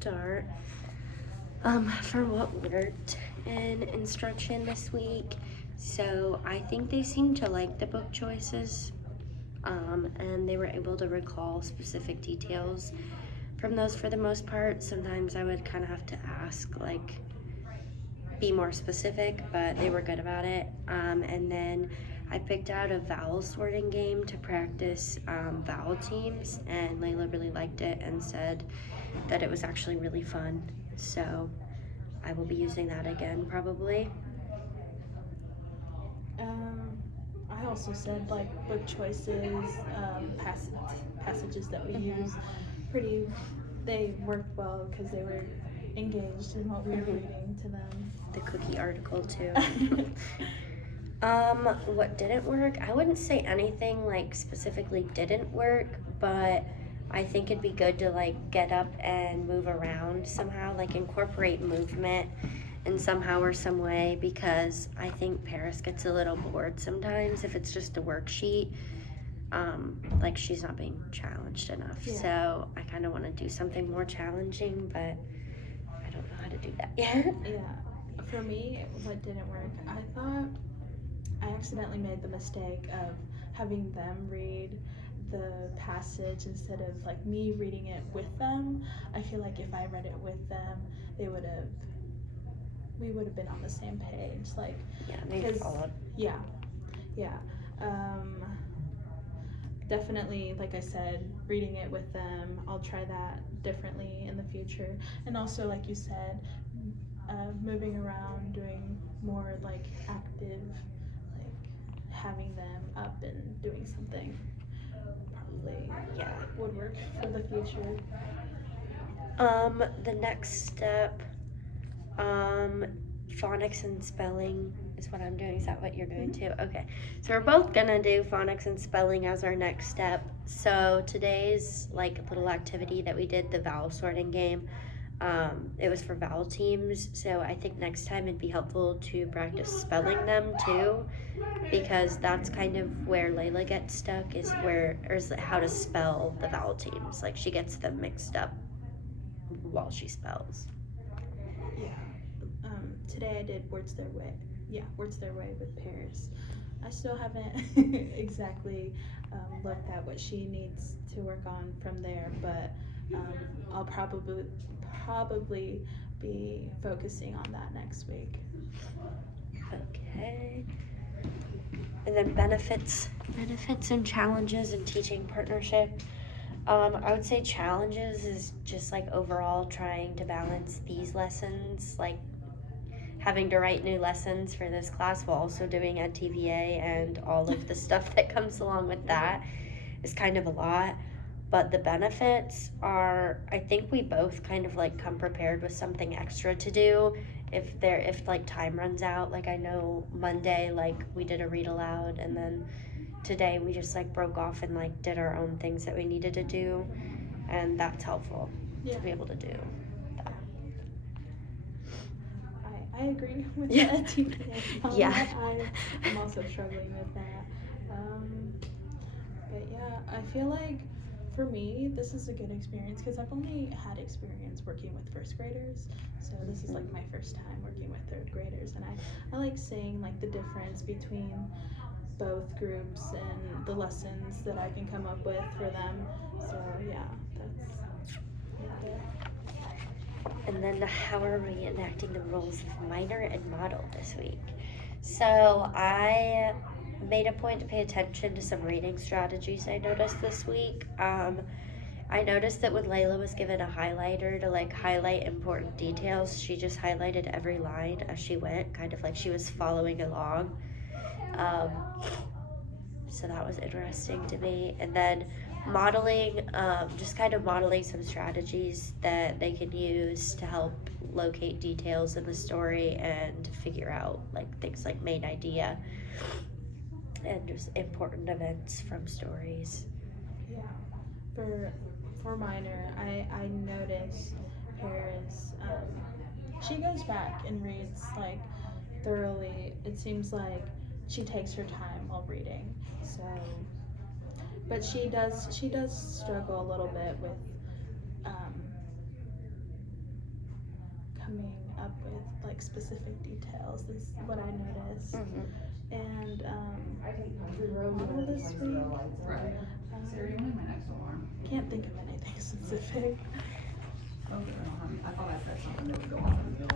start for what worked in instruction this week. So I think they seemed to like the book choices, and they were able to recall specific details from those for the most part. Sometimes I would kind of have to ask, like, be more specific, but they were good about it. And then I picked out a vowel sorting game to practice vowel teams, and Layla really liked it and said that it was actually really fun. So I will be using that again probably. I also said like book choices, passages that we use, pretty. They worked well because they were engaged in what we were reading to them. The cookie article too. What didn't work? I wouldn't say anything like specifically didn't work, but I think it'd be good to like get up and move around somehow, like incorporate movement in somehow or some way, because I think Paris gets a little bored sometimes if it's just a worksheet. Like she's not being challenged enough. Yeah. So I kind of want to do something more challenging, but I don't know how to do that yet. Yeah. For me, what didn't work, I thought I accidentally made the mistake of having them read the passage instead of like me reading it with them. I feel like if I read it with them, we would have been on the same page. Like, Yeah, maybe followed. Yeah, yeah. Definitely, like I said, reading it with them. I'll try that differently in the future. And also, like you said, moving around, doing more like active, like having them up and doing something probably would work for the future. The next step, phonics and spelling is what I'm doing. Is that what you're doing too? Okay. So we're both gonna do phonics and spelling as our next step. So today's like little activity that we did, the vowel sorting game, it was for vowel teams. So I think next time it'd be helpful to practice spelling them too, because that's kind of where Layla gets stuck, is how to spell the vowel teams. Like she gets them mixed up while she spells. Yeah. Today I did Words Their Way. Yeah, Words Their Way with Paris. I still haven't exactly looked at what she needs to work on from there, but I'll probably be focusing on that next week. Okay. And then benefits and challenges in teaching partnership. I would say challenges is just like overall trying to balance these lessons, like having to write new lessons for this class while also doing EdTVA and all of the stuff that comes along with that is kind of a lot. But the benefits are, I think we both kind of like come prepared with something extra to do if like time runs out. Like I know Monday, like we did a read aloud, and then today we just like broke off and like did our own things that we needed to do, and that's helpful to be able to do that. I agree with that. Yeah. I'm also struggling with that. But yeah, I feel like for me, this is a good experience because I've only had experience working with first graders. So this is like my first time working with third graders, and I like seeing like the difference between both groups and the lessons that I can come up with for them. So yeah, that's it. And then how are we enacting the roles of minor and model this week? So I made a point to pay attention to some reading strategies I noticed this week. I noticed that when Layla was given a highlighter to like highlight important details, she just highlighted every line as she went, kind of like she was following along. Um, so that was interesting to me. And then modeling, just kind of modeling some strategies that they can use to help locate details in the story and figure out like things like main idea and just important events from stories. Yeah. For minor, I noticed Paris. She goes back and reads like thoroughly. It seems like she takes her time while reading. So, but she does struggle a little bit with um, coming up with like specific details is what I noticed. Mhm. And model this week, can't think of anything specific. I thought I said something that would go on.